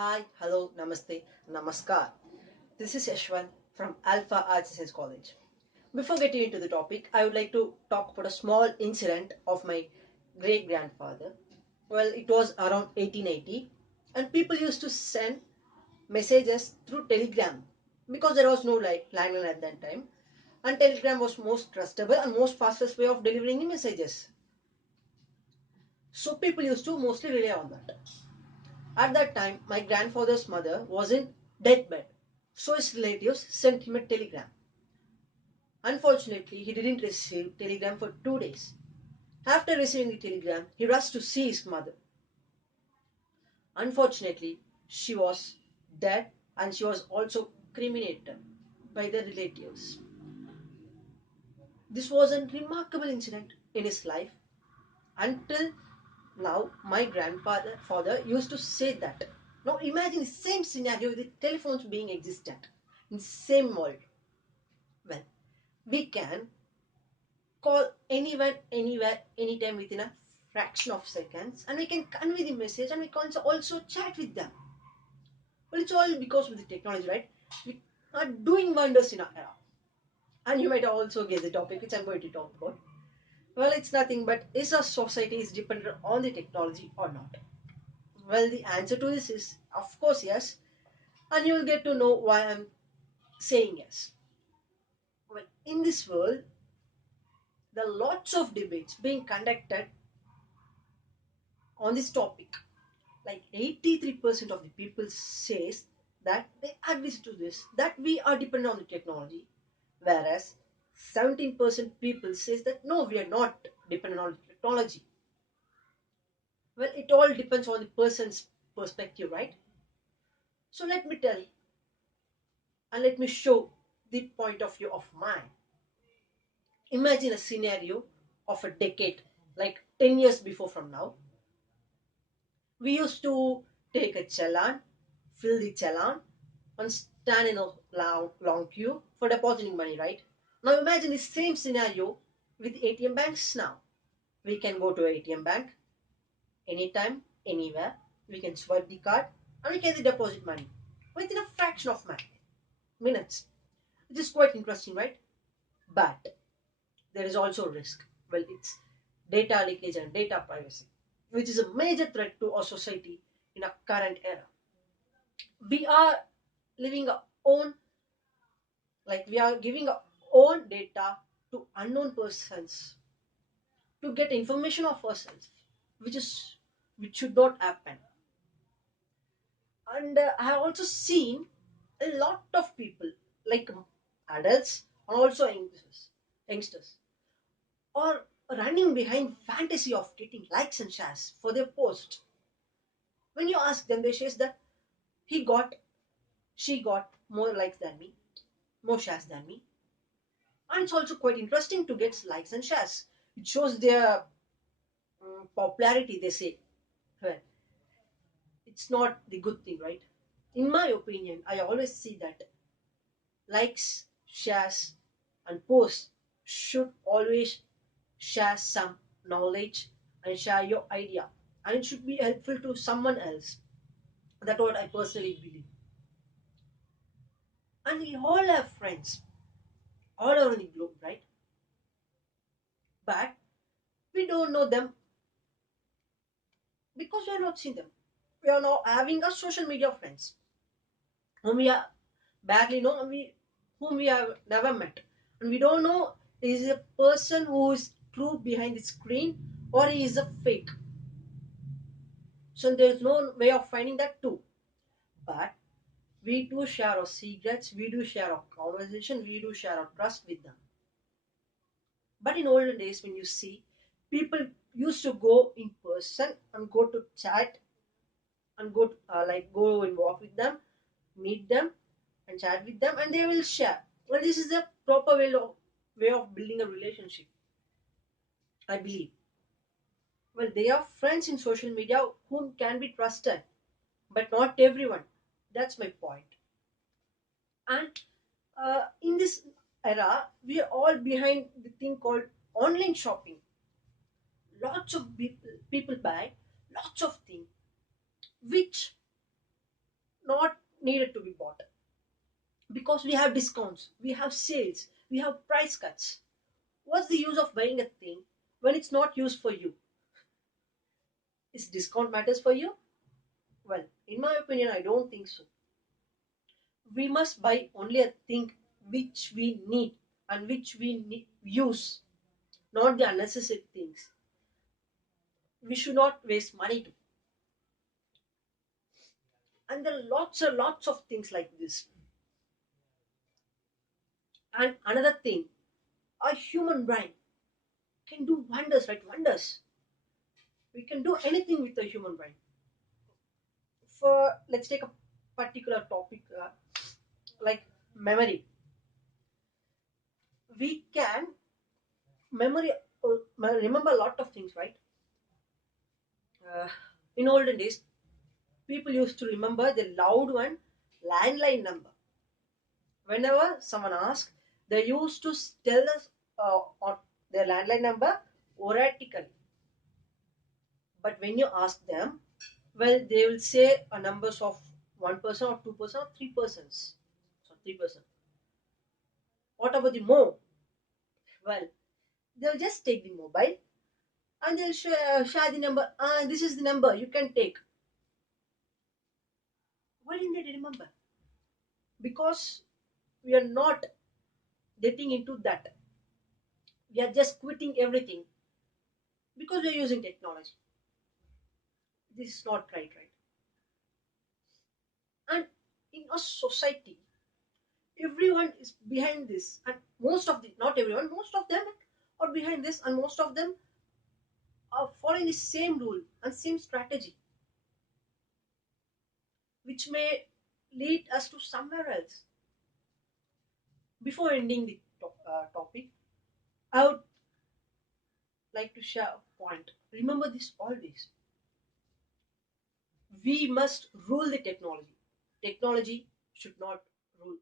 Hi, hello, namaste, namaskar. This is Yashwant from Alpha Arts Science College. Before getting into the topic, I would like to talk about a small incident of my great grandfather. Well, it was around 1880, and people used to send messages through telegram because there was no landline at that time, and telegram was most trustable and most fastest way of delivering the messages. So people used to mostly rely on that. At that time, my grandfather's mother was in deathbed, so his relatives sent him a telegram. Unfortunately, he didn't receive telegram for 2 days. After receiving the telegram, he rushed to see his mother. Unfortunately, she was dead and she was also cremated by the relatives. This was a remarkable incident in his life. Until now, my grandfather used to say that. Now imagine the same scenario with the telephones being existent in the same world. Well, we can call anyone, anywhere, anytime within a fraction of seconds, and we can convey the message, and we can also chat with them. Well, it's all because of the technology, right? We are doing wonders in our era. And you might also guess the topic which I'm going to talk about. Well, it's nothing but is our society is dependent on the technology or not? Well, the answer to this is of course yes, and you will get to know why I'm saying yes. Well, in this world, there are lots of debates being conducted on this topic. Like 83% of the people says that they agree to this, that we are dependent on the technology, whereas 17% people says that no, we are not dependent on technology. Well, it all depends on the person's perspective, right? So let me tell and let me show the point of view of mine. Imagine a scenario of a decade, like 10 years before from now. We used to take a challan, fill the challan, and stand in a long queue for depositing money, right? Now imagine the same scenario with ATM banks now. We can go to ATM bank anytime, anywhere. We can swipe the card and we can deposit money within a fraction of minutes. It is quite interesting, right? But there is also risk. Well, it's data leakage and data privacy, which is a major threat to our society in our current era. We are living our own, like we are giving our own data to unknown persons to get information of ourselves, which should not happen. And I have also seen a lot of people, like adults and also youngsters, are running behind fantasy of getting likes and shares for their post. When you ask them, they say that he got, she got more likes than me, more shares than me. And it's also quite interesting to get likes and shares. It shows their popularity, they say. Well, it's not the good thing, right? In my opinion, I always see that likes, shares, and posts should always share some knowledge and share your idea. And it should be helpful to someone else. That's what I personally believe. And we all have friends all over the globe, right? But we don't know them because we are not seeing them. We are now having a social media friends whom we are barely know and whom we have never met. And we don't know is a person who is true behind the screen or he is a fake. So there's no way of finding that too. But we do share our secrets, we do share our conversation, we do share our trust with them. But in olden days, when you see, people used to go in person and go to chat and go and walk with them, meet them, and chat with them, and they will share. Well, this is the proper way of building a relationship, I believe. Well, they are friends in social media whom can be trusted, but not everyone. That's my point. And in this era, we are all behind the thing called online shopping. Lots of people buy lots of things which not needed to be bought because we have discounts, we have sales, we have price cuts. What's the use of buying a thing when it's not used for you? Is discount matters for you? Well, in my opinion, I don't think so. We must buy only a thing which we need and which we use, not the unnecessary things. We should not waste money to. And there are lots and lots of things like this. And another thing, our human brain can do wonders, right? Wonders. We can do anything with the human brain. For let's take a particular topic like memory. We can memory remember a lot of things, right? In olden days, people used to remember the loud one landline number. Whenever someone asked, they used to tell us on their landline number oratically. But when you ask them, well, they will say a numbers of 1% or 2% or 3%. So 3%. What about the more? Well, they'll just take the mobile and they'll share the number. This is the number you can take. Why didn't they remember? Because we are not getting into that. We are just quitting everything because we are using technology. This is not right, right? And in a society, everyone is behind this, and most of the not everyone, most of them are behind this, and most of them are following the same rule and same strategy, which may lead us to somewhere else. Before ending the topic, I would like to share a point. Remember this always. We must rule the technology. Technology should not rule